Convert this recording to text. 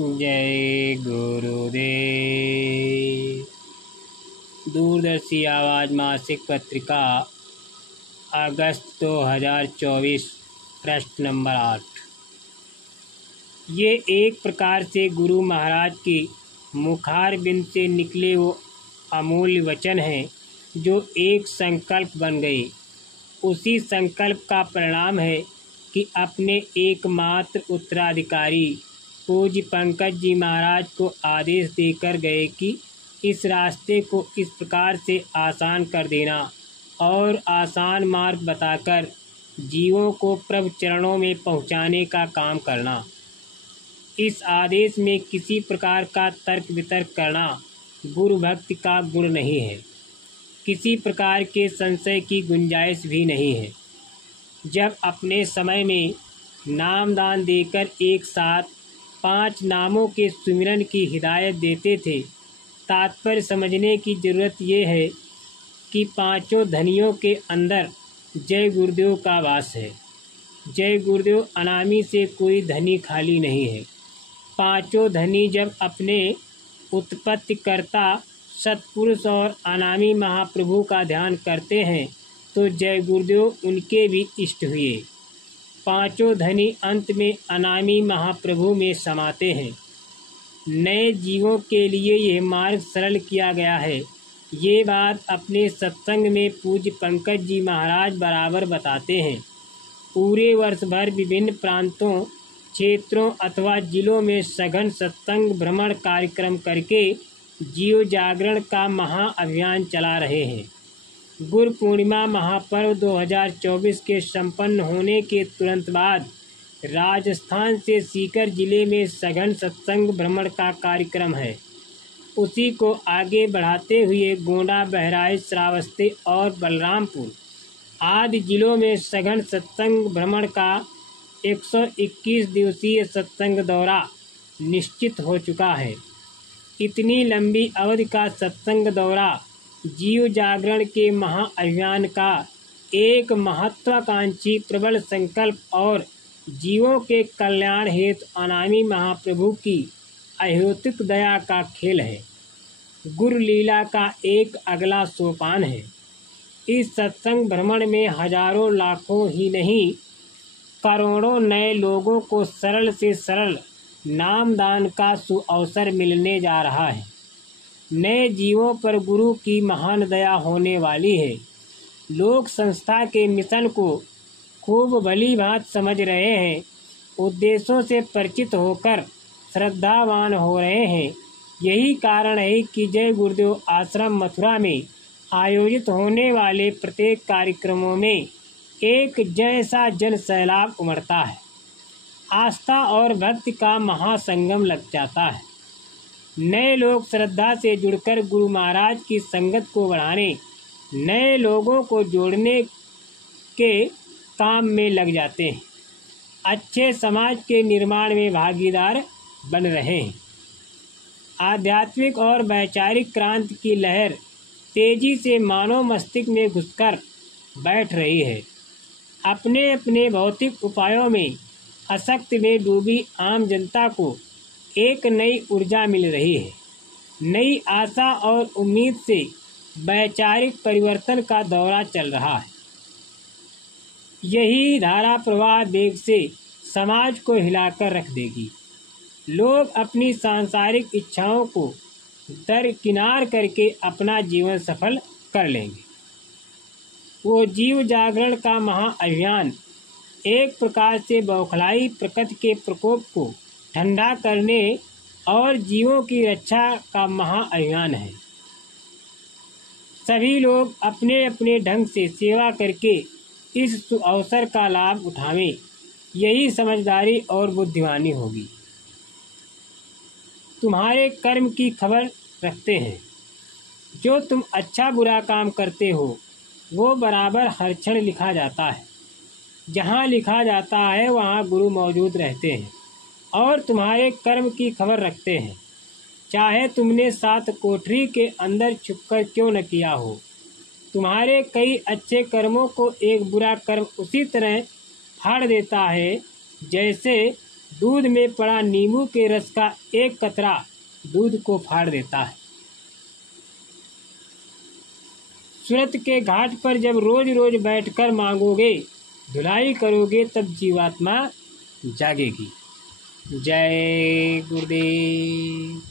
जय गुरुदेव। दूरदर्शी आवाज़ मासिक पत्रिका अगस्त 2024 प्रश्न नंबर 8। ये एक प्रकार से गुरु महाराज के मुखारबिंद से निकले वो अमूल्य वचन हैं जो एक संकल्प बन गए। उसी संकल्प का परिणाम है कि अपने एकमात्र उत्तराधिकारी पूज्य पंकज जी महाराज को आदेश देकर गए कि इस रास्ते को इस प्रकार से आसान कर देना और आसान मार्ग बताकर जीवों को प्रभु चरणों में पहुंचाने का काम करना। इस आदेश में किसी प्रकार का तर्क वितर्क करना गुरु भक्ति का गुण नहीं है। किसी प्रकार के संशय की गुंजाइश भी नहीं है। जब अपने समय में नामदान देकर एक साथ 5 नामों के सुमिरन की हिदायत देते थे, तात्पर्य समझने की जरूरत ये है कि 5 धनियों के अंदर जय गुरुदेव का वास है। जय गुरुदेव अनामी से कोई धनी खाली नहीं है। 5 धनी जब अपने उत्पत्तिकर्ता सत्पुरुष और अनामी महाप्रभु का ध्यान करते हैं तो जय गुरुदेव उनके भी इष्ट हुए। 5 धनी अंत में अनामी महाप्रभु में समाते हैं। नए जीवों के लिए यह मार्ग सरल किया गया है। ये बात अपने सत्संग में पूज्य पंकज जी महाराज बराबर बताते हैं। पूरे वर्ष भर विभिन्न प्रांतों, क्षेत्रों अथवा जिलों में सघन सत्संग भ्रमण कार्यक्रम करके जीव जागरण का महाअभियान चला रहे हैं। गुरु पूर्णिमा महापर्व 2024 के संपन्न होने के तुरंत बाद राजस्थान से सीकर जिले में सघन सत्संग भ्रमण का कार्यक्रम है। उसी को आगे बढ़ाते हुए गोंडा, बहराइच, श्रावस्ती और बलरामपुर आदि जिलों में सघन सत्संग भ्रमण का 121 दिवसीय सत्संग दौरा निश्चित हो चुका है। इतनी लंबी अवधि का सत्संग दौरा जीव जागरण के महाअभियान का एक महत्वाकांक्षी प्रबल संकल्प और जीवों के कल्याण हेतु अनामी महाप्रभु की अहेतुक दया का खेल है। गुरु लीला का एक अगला सोपान है। इस सत्संग भ्रमण में हजारों लाखों ही नहीं करोड़ों नए लोगों को सरल से सरल नामदान का सुअवसर मिलने जा रहा है। नए जीवों पर गुरु की महान दया होने वाली है। लोग संस्था के मिशन को खूब भली भांति समझ रहे हैं, उद्देश्यों से परिचित होकर श्रद्धावान हो रहे हैं। यही कारण है कि जय गुरुदेव आश्रम मथुरा में आयोजित होने वाले प्रत्येक कार्यक्रमों में एक जैसा जन सैलाब उमड़ता है। आस्था और भक्ति का महासंगम लग जाता है। नए लोग श्रद्धा से जुड़कर गुरु महाराज की संगत को बढ़ाने, नए लोगों को जोड़ने के काम में लग जाते हैं। अच्छे समाज के निर्माण में भागीदार बन रहे हैं। आध्यात्मिक और वैचारिक क्रांति की लहर तेजी से मानव मस्तिष्क में घुसकर बैठ रही है। अपने अपने भौतिक उपायों में आसक्ति में डूबी आम जनता को एक नई ऊर्जा मिल रही है। नई आशा और उम्मीद से वैचारिक परिवर्तन का दौरा चल रहा है। यही धारा प्रवाह वेग से समाज को हिलाकर रख देगी। लोग अपनी सांसारिक इच्छाओं को दरकिनार करके अपना जीवन सफल कर लेंगे। वो जीव जागरण का महाअभियान एक प्रकार से बौखलाई प्रकृति के प्रकोप को ठंडा करने और जीवों की रक्षा का महाअभियान है। सभी लोग अपने अपने ढंग से सेवा करके इस अवसर का लाभ उठावें। यही समझदारी और बुद्धिमानी होगी। तुम्हारे कर्म की खबर रखते हैं। जो तुम अच्छा बुरा काम करते हो वो बराबर हर क्षण लिखा जाता है। जहाँ लिखा जाता है वहाँ गुरु मौजूद रहते हैं और तुम्हारे कर्म की खबर रखते हैं। चाहे तुमने 7 कोठरी के अंदर छुपकर क्यों न किया हो, तुम्हारे कई अच्छे कर्मों को एक बुरा कर्म उसी तरह फाड़ देता है जैसे दूध में पड़ा नींबू के रस का एक कतरा दूध को फाड़ देता है। सूरत के घाट पर जब रोज रोज बैठकर मांगोगे, धुलाई करोगे, तब जीवात्मा जागेगी। जय गुरुदेव।